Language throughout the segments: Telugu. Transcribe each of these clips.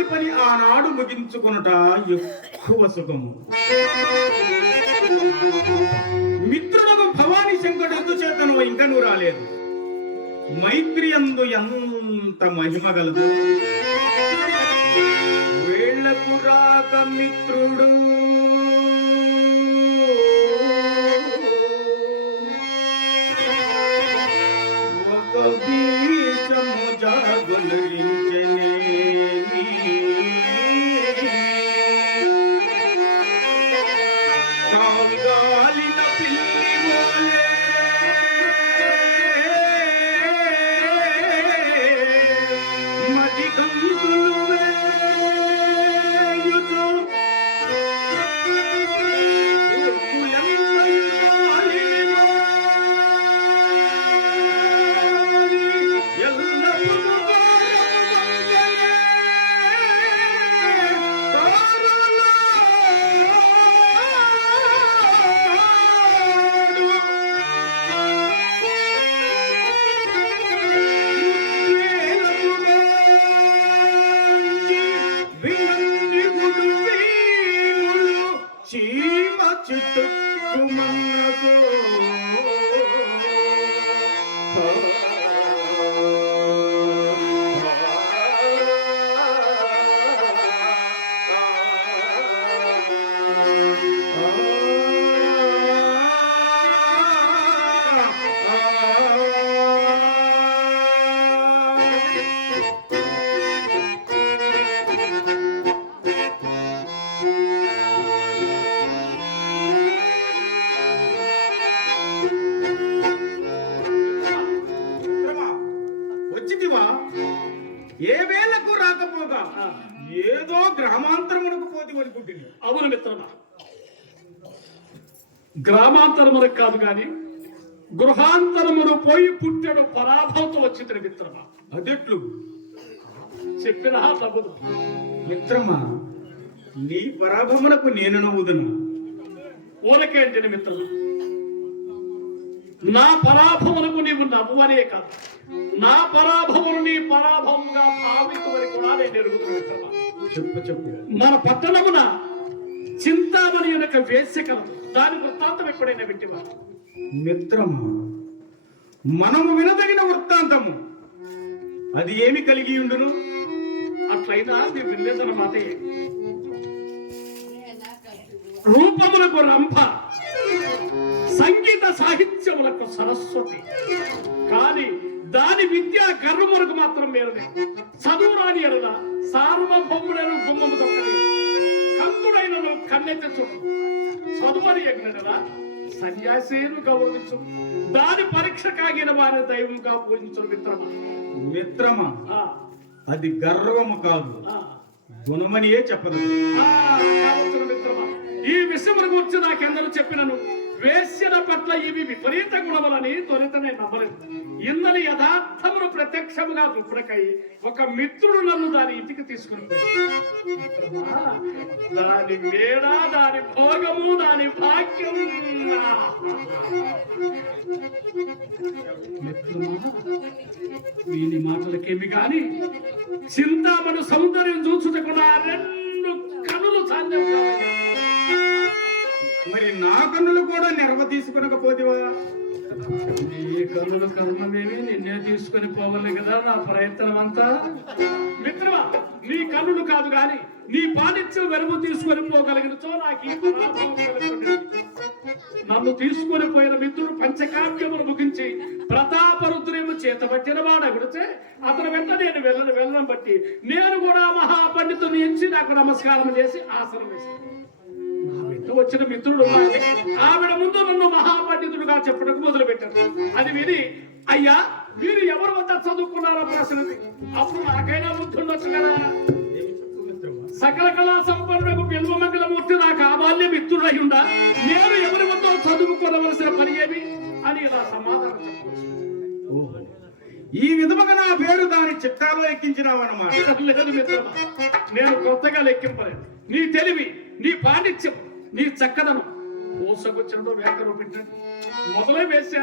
ఆనాటి పని ఆనాడు ముగించుకొనుట ఎక్కువ సుఖము. మిత్రులకు భవానీ శంకరుడు నువ్వు ఇంకా నువ్వు రాలేదు. మైత్రి అందు ఎంత మహిమ గలదు. వేళ్ళకు రాక మిత్రుడు కాదు గాని గృహాంతరమును పోయి పుట్టెడు పరాభవతో వచ్చింది మిత్రమా? అదెట్లు. చెప్పిన తగుదు మిత్రమా నీ పరాభమునకు నేను నవ్వుదును. ఊరకేంటి మిత్రమా? నా పరాభవమునకు నీవు నవ్వనే కాదు. నా పరాభవము నీ పరాభవముగా భావించమని కూడా నేను ఎరుగుతున్నా మిత్రమా? చెప్పు చెప్పు. మన పట్టణమున చింతామణి యొక్క వేశ్య కలదు దాని వృత్తాంతం ఎప్పుడైనా పెట్టివా మిత్రమా? మనము వినదగిన వృత్తాంతము. అది ఏమి కలిగి ఉండును? అట్లయినా నీ వినలేదన్న మాట. రూపములకు రంభ సంగీత సాహిత్యములకు సరస్వతి. కానీ దాని విద్యా గర్వములకు మాత్రం మేలునే. చదువు రాని ఎడల సార్వభౌముడైన గుమ్మము దొక్కడి కంతుడైన కన్నెత్తి చూడు. చదువని ఎగినడలా సన్యాసేను గౌరవించు దాని పరీక్ష కాగిన వారి దైవంగా పూజించు మిత్రమా. మిత్రమా? అది గర్వము కాదు. గుణమనియే చెప్పదు మిత్రమా. ఈ విషయముల గురించి నాకెందరూ చెప్పినను. వేశ్యల పట్ల ఇవి విపరీత గుణములని త్వరిత నేను నమ్మలేదు. ఇందని యథార్థమును ప్రత్యక్షముగా దుప్పుడకై ఒక మిత్రుడు నన్ను దాని ఇంటికి తీసుకుని దాని మేడ దాని భోగము దాని మిత్రమా, వీని మాటలకేమి కాని చింతామణి సౌందర్యం చూచుటకు నా రెండు కనులు సాధ్యం మరి నా కన్నులు కూడా నెరవ తీసుకునకపోతేవా? నీ కన్నుల కర్మమేమి నిన్నే తీసుకొని పోవాలి కదా నా ప్రయత్నం అంతా? మిత్రమా నీ కన్నులు కాదు గాని నీ పాండిత్యం వెలుగు తీసుకొని పోగలిగినచో నాకు నన్ను తీసుకొని పోయిన మిత్రుడు పంచకావ్యములు ముగించి ప్రతాపరుద్రేము చేతబట్టిన వాడగిడితే అతను వెంట నేను వెళ్ళను. వెళ్ళడం బట్టి నేను కూడా మహాపండితుని ఎంచి నాకు నమస్కారం చేసి ఆసనం వేశాను. వెంట వచ్చిన మిత్రుడు. ఆవిడ ముందు నన్ను మహాపండితుడుగా చెప్పడం మొదలు పెట్టారు అది విని అయ్యా మీరు ఎవరు వద్ద చదువుకున్నారో ప్రశ్నది. అప్పుడు నాకైనా బుద్ధుండొచ్చు కదా? సకల కళా సంపన్నులకు బిల్వమంగళమూర్తి నాకు ఆబాల్య మిత్రుడై ఉండా. నేను ఎవరి వద్ద చదువుకోవలసిన పని ఏమి? అని ఇలా సమాధానం చెప్పవచ్చు. ఈ విధముగా నా పేరు దాని చిట్టాలో ఎక్కించినావన్నమాట. లేదు మిత్రమా నేను కొత్తగా లెక్కింపలేదు. నీ తెలివి నీ పాండిత్యం నీ చక్కదనం. పోసకొచ్చినదో వేకలో పెట్టండి. మొదలై వేశా.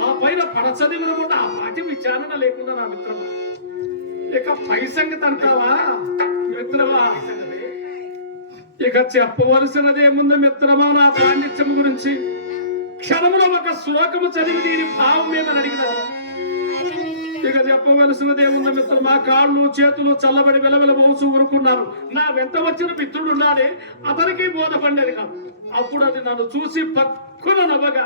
ఆ పైన పడచదివిన కూడా ఆ పాటి విచారణ లేకుండా నా మిత్రమా. ఇక పై సంగతి అంటావా మిత్రమా? ఇక చెప్పవలసినదేముంది మిత్రమా నా పాండిత్యం గురించి. క్షణములో ఒక శ్లోకము చదివి దీని భావం మీద అడిగినారు? ఇక చెప్పవలసినదేముంది నా కాళ్ళు చేతులు చల్లబడి విలవిలబోసు మోసు ఊరుకున్నారు. నా వెంట వచ్చిన మిత్రుడు ఉన్నాడే అతనికి బోధపడేది కాదు. అప్పుడు అది నన్ను చూసి పక్కున నవ్వగా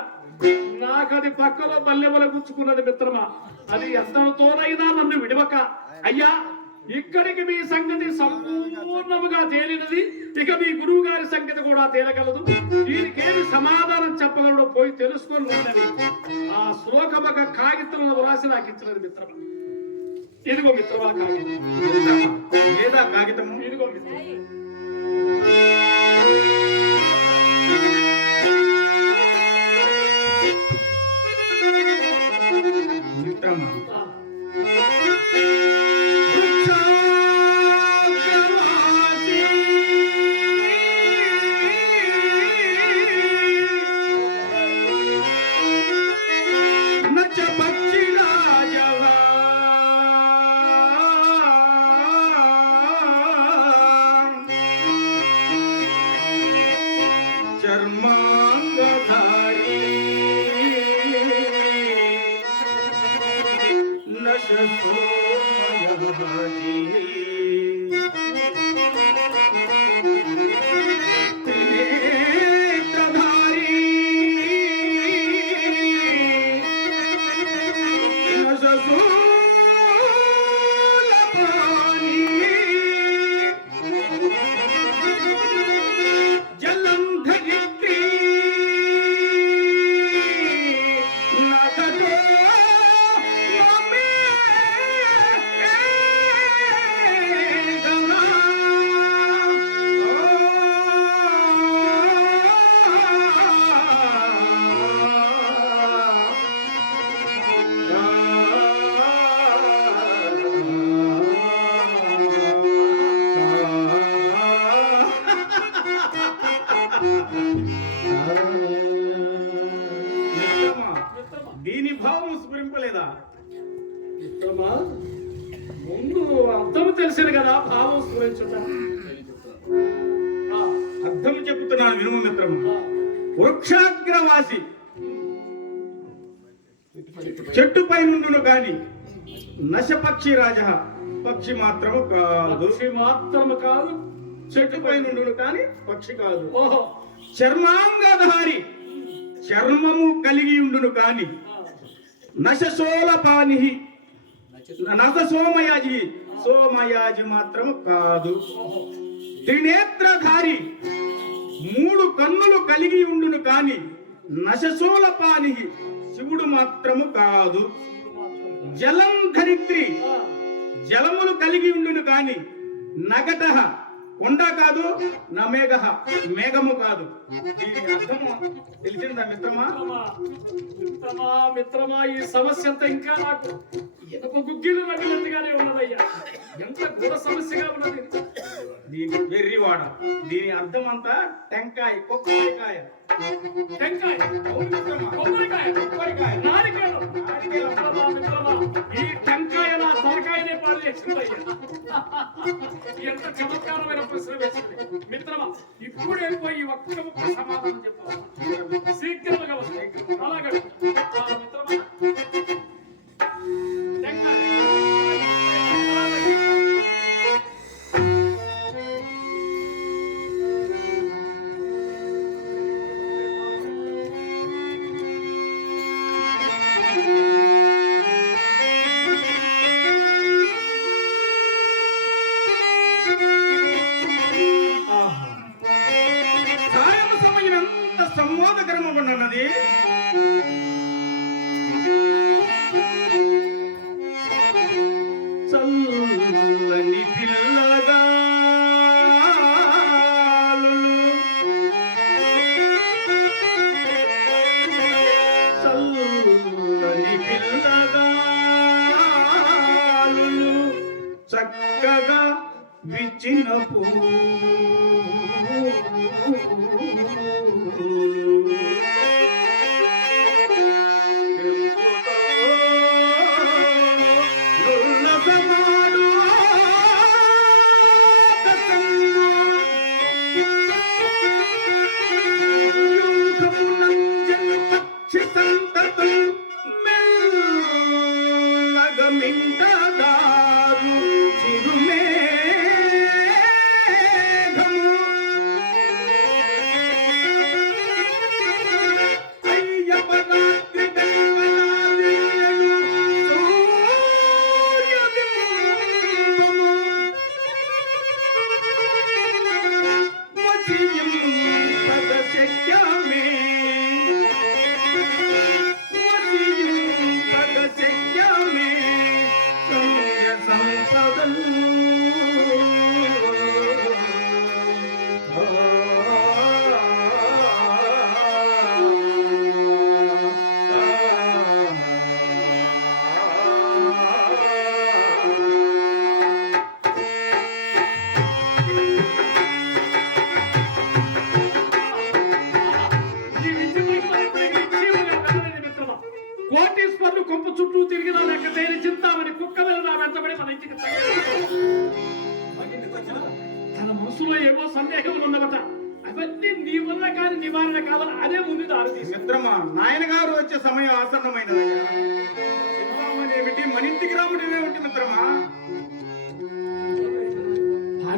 నాకది పక్కలో బల్లెవల గుచ్చుకున్నది మిత్రమా? అది ఎంతతోనైనా నన్ను విడవక. అయ్యా ఇక్కడికి మీ సంగతి సంపూర్ణముగా తేలినది. ఇక మీ గురువు గారి సంగతి కూడా తేలగలదు. దీనికేమి సమాధానం చెప్పగలడో పోయి తెలుసుకొని ఆ శ్లోకమొక కాగితంలో రాసి నాకు ఇచ్చినది మిత్రమా? ఇదిగో మిత్రమా కాగితం. జలం వృక్షాగ్రవాసి. చెట్టుపై నుండును గాని నశపక్షి రాజ. పక్షి మాత్రము కాదు. పక్షి మాత్రము కాదు. చెట్టుపై నుండును కాని పక్షి కాదు. ఓహో. చర్మాంగధారి చర్మము కలిగి ఉండును కాని ఆ, నశసోలపాని నశ సోమయాజి. సోమయాజి మాత్రము కాదు. త్రినేత్రధారి మూడు కన్నులు కలిగి ఉండును కాని నశసోలపాని శివుడు మాత్రము కాదు. జలం ధరిత్రి జలములు కలిగి ఉండును కాని నగట కొండ కాదు నమేఘ మేఘము కాదు. దీని అర్థము తెలిసిందా మిత్రమా? మిత్రమా మిత్రమా ఈ సమస్య అంతా ఇంకా నాకు ఎనక గుగ్గిలు రగినట్టుగానే ఉన్నదయ్యా? ఎంత ఘోర సమస్యగా ఉన్నది. దీని వెర్రివాడ దీని అర్థం అంతా టెంకాయ కొబ్బరికాయ టెంకాయ? అవును మిత్రమా. ఎంత చమత్కారమైన ప్రశ్న వేసింది. మిత్రమా ఇప్పుడు వెళ్ళిపోయి ఒక్క ఒక్క సమాధానం చెప్పాలి శీఘ్రంగా వస్తాయి అలాగే. ఎంత సంమోదకరమన్నది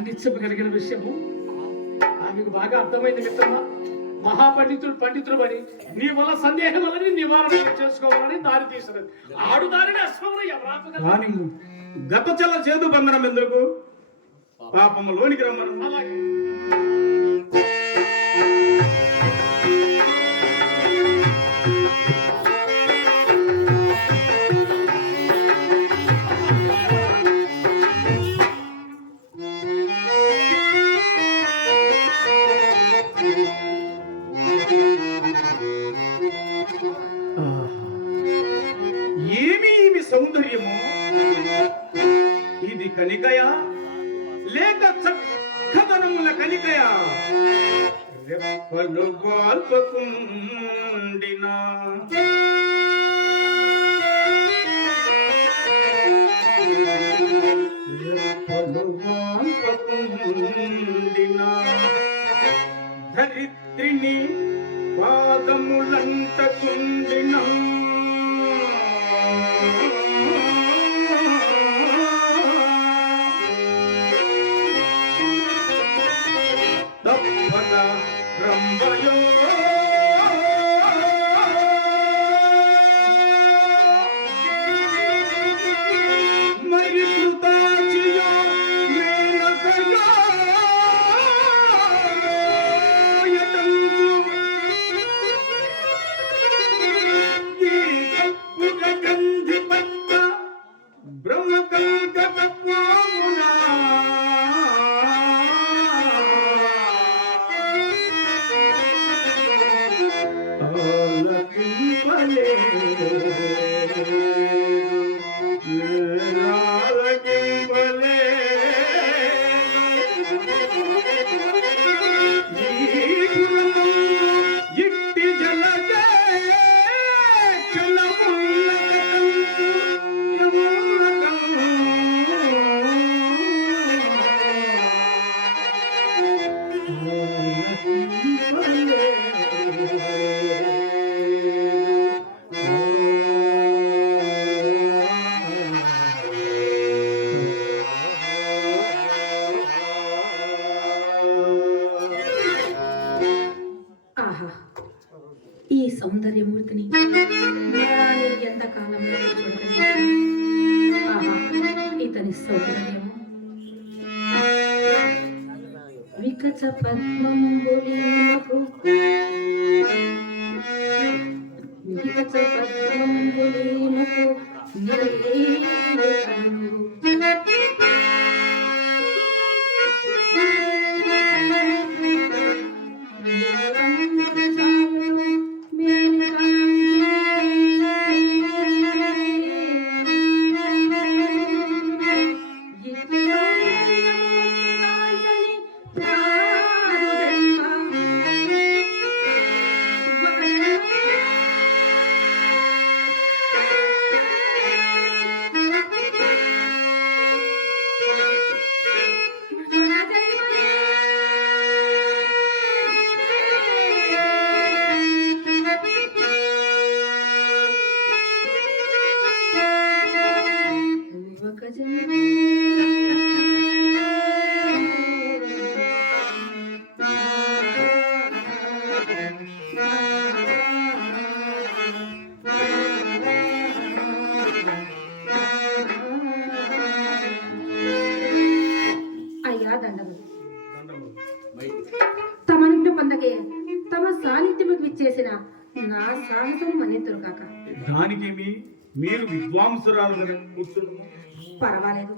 కలిగిన విషయము. ఆమెకు బాగా అర్థమైంది మిత్రమా? మహాపండితుడు పండితుడు అని నీ వల్ల సందేహం వల్ల నివారణ చేసుకోవాలని దారి తీసినది. ఆడు దారిని? కానీ గత చల చేదు బంధనం ఎందుకు? పాపము లోనికి రమ్మను. అలాగే. ఇది కనికయా? లేక చక్కదనముల కనికయా? రెప్పలు వాల్పకుండినా? రెప్పలు వాల్పకుండినా? ధరిత్రిని పాదములంటకుండిన تقدم ظلمه కూర్చుండు. పర్వాలేదు.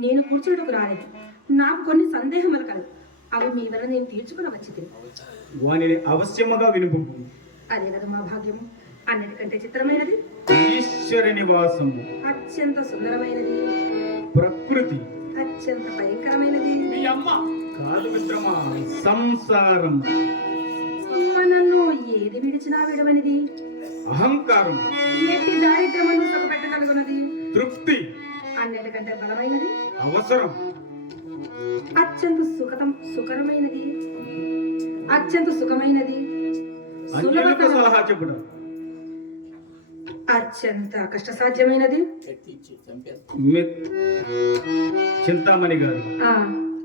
నేను కూర్చోటకు రాలేదు. నాకు కొన్ని సందేహములు కలవు. అవి మీ వల్ల నేను తీర్చుకుని వచ్చింది వానిని అవశ్యముగా వినుపు అదే కదా మా భాగ్యము. అన్నిటికంటే చిత్రమైనది? ఈశ్వర నివాసము. అత్యంత సుందరమైనది. ప్రకృతి. అత్యంత భయంకరమైనది. మీ అమ్మ. కాదు మిత్రమా సంసారం. అమ్మ నన్ను ఏది విడిచినా విడవనిది? అహంకారం. ఎట్టి దారిద్ర్యమును సుఖపెట్టగలుగున్నది తృప్తి. అన్నిటికంటే బలమైనది? అవసరం. అత్యంత సుఖతం సుకరమైనది అత్యంత సుఖమైనది. సలహా చెప్పడం అత్యంత కష్టసాధ్యమైనది. చింతామణి గారు. ఆ.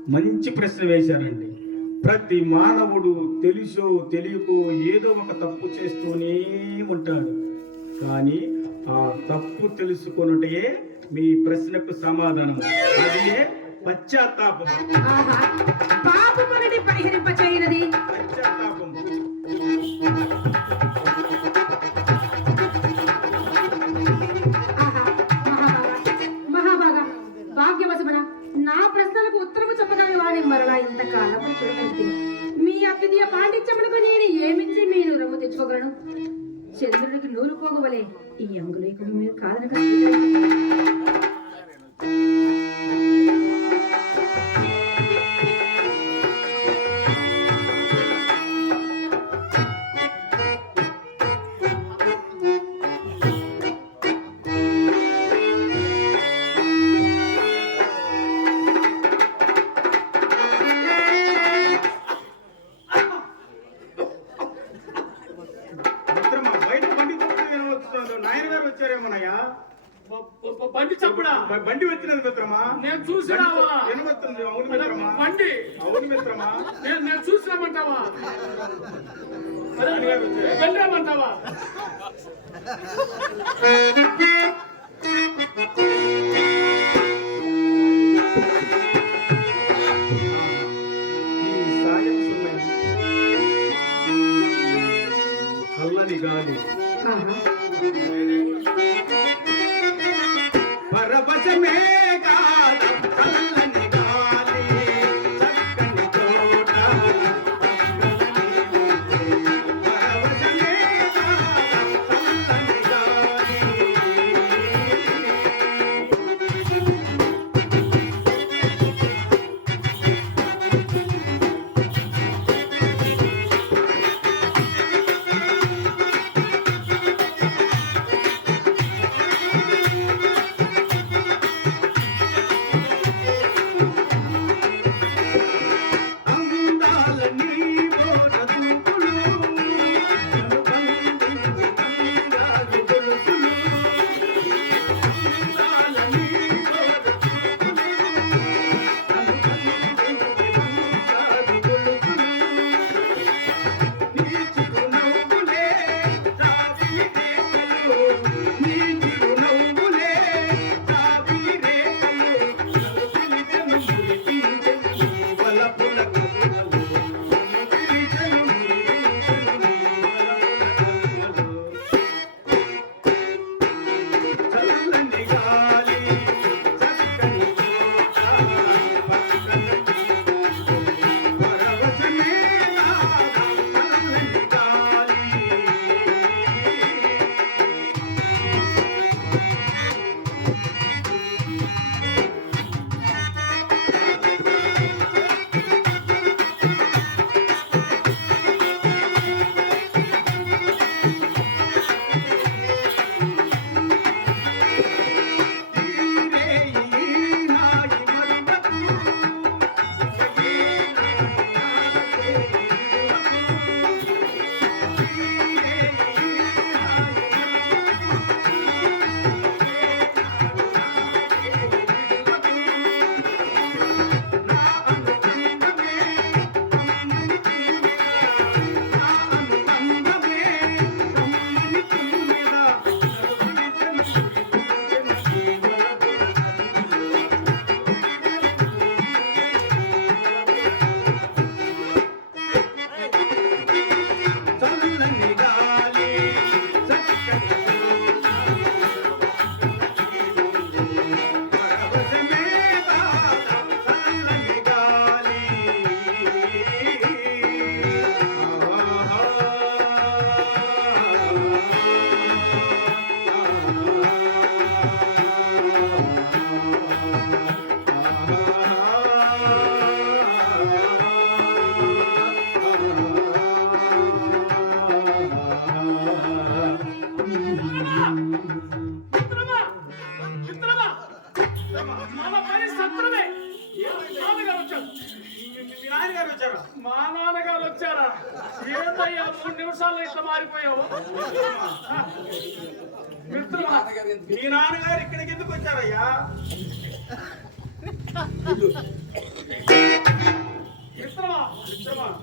మంచి ప్రశ్న వేశారండి. ప్రతి మానవుడు తెలుసో తెలియకో ఏదో ఒక తప్పు చేస్తూనే ఉంటాడు. కానీ ఆ తప్పు తెలుసుకొనుటే మీ ప్రశ్నకు సమాధానం అదే పశ్చాత్తాపం పరిహరింపచేయనది. పశ్చాత్తాపం భాగ్యవశమన నా ప్రశ్నలకు ఉత్తరము చెప్పగానే వాడి మరలా ఇంతకాలం చూడగలిగింది మీ అతిథియ పాండిత్యములకు నేను ఏమిచ్చి మీ నూరము తెచ్చుకోగలను? చంద్రుడికి నూరు పోగవలే ఈ అంగులేఖం మీరు కాదనక Yeah.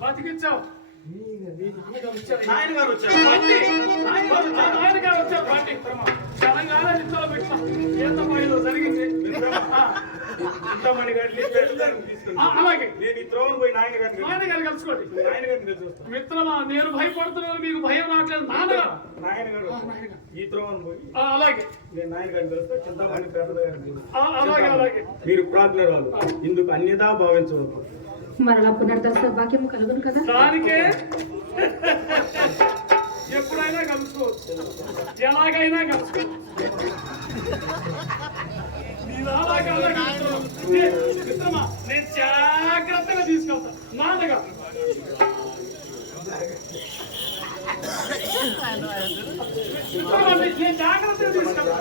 బతికించావు. నాయన గారు వచ్చారు. బండి ఆయన ఆయన గారు వచ్చారు. బండి తెలంగాణ నిత్యంలో పెట్టాం ఎంత పోయిందో జరిగింది. ఆ, చింతామణి గారిని వెళ్ళడానికి తీసుకెళ్ళి. ఆ, అలాగే. నేను ఈ త్రోవను పోయి నాయన గారిని నాయన గారు కలుసుకోండి. నాయన గారిని కలిసి మిత్రమా నేను భయపడుతున్నాను మీకు భయం రావట్లేదు. నాన్నగారు నాయన గారు. ఈ త్రోవను పోయి అలాగే. నేను నాయన గారిని కలుస్తా చింతామణి పెద్ద గారిని అలాగే అలాగే. మీరు ప్రాజ్ఞరాలు ఇందుకు అన్యదా భావించవద్దు మరలా పునర్దర్శన సౌభాగ్యం కలుగును కదా? దానికే. ఎప్పుడైనా కలుసుకోవచ్చు. ఎలాగైనా కలుసుకోవచ్చు. నేను జాగ్రత్తగా తీసుకెళ్తాను. నేను జాగ్రత్తగా తీసుకెళ్తాను